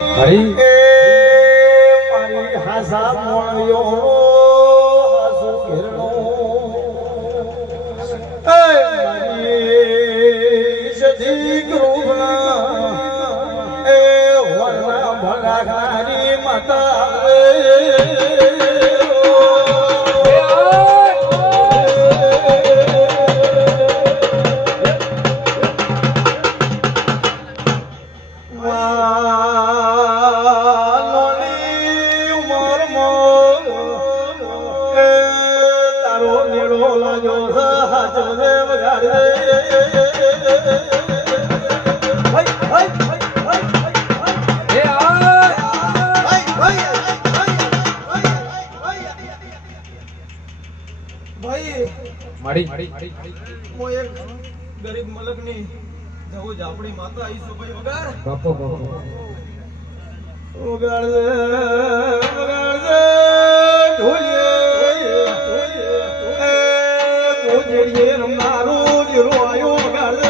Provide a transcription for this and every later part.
ભાઈ મારી હાસા મોણ્યો હાસુ ઘેરનો એ મારી સધી કૃપના એ વરના ભલાકારી માતા ગરીબ મલકની જવું આપણી માતા ઈસુ ભાઈ વગાડ બાપો બાપો વગાડ વગાડ ઢોલીએ રમનારો જીરો આયો વગાડ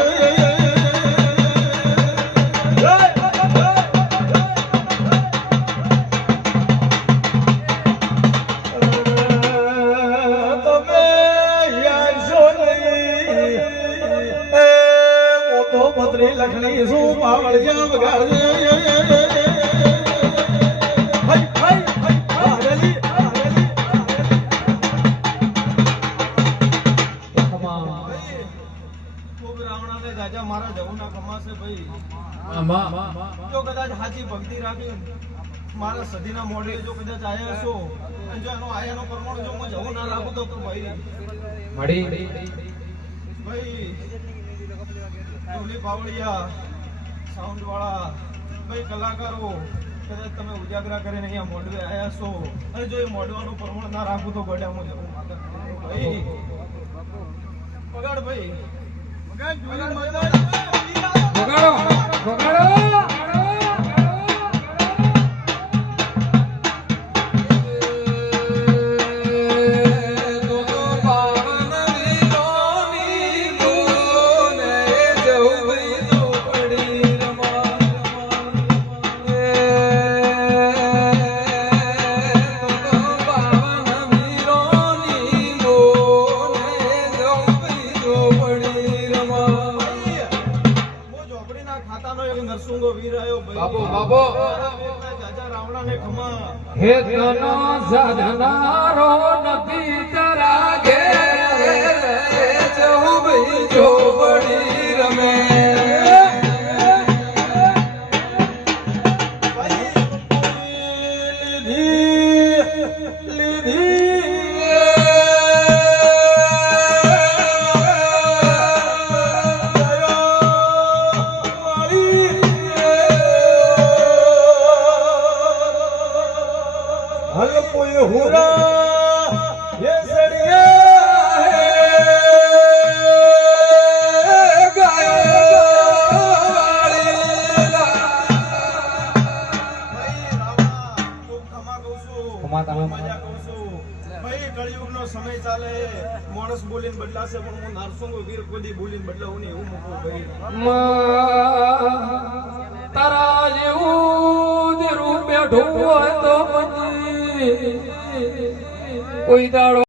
લખણી શું પાવળ જા વગાડ મારા જવુના કમાશે ભાઈ જો કદાચ હાચી ભક્તિ રાખી મારા સદીના મોઢે જો કદાચ આયા છો અને જો એનો આયાનો પરમાણુ જો હું જવું ના રાખું તો ભાઈ ભાઈ ટોલી પાવડિયા સાઉન્ડ વાળા ભાઈ કલાકારો કદાચ તમે ઉજાગરા કરીને અહીંયા મોઢવે આયા છો અને જો એ મોઢવાનું પ્રમાણ ના રાખું તો ગોડા હું જવું ભાઈ વગાડ ભાઈ હે તનો સાધનારો નથી તારા ઘેર જવું ભાઈ જો બડી રમે સમય ચાલે માણસ બોલીને બદલાશે પણ હું નારસંગો વીર કોદી બોલીને બદલાવું ને એવું મૂકું ભાઈ તારા જેવું રૂપ બેઠું હોય તો કોઈ દાડો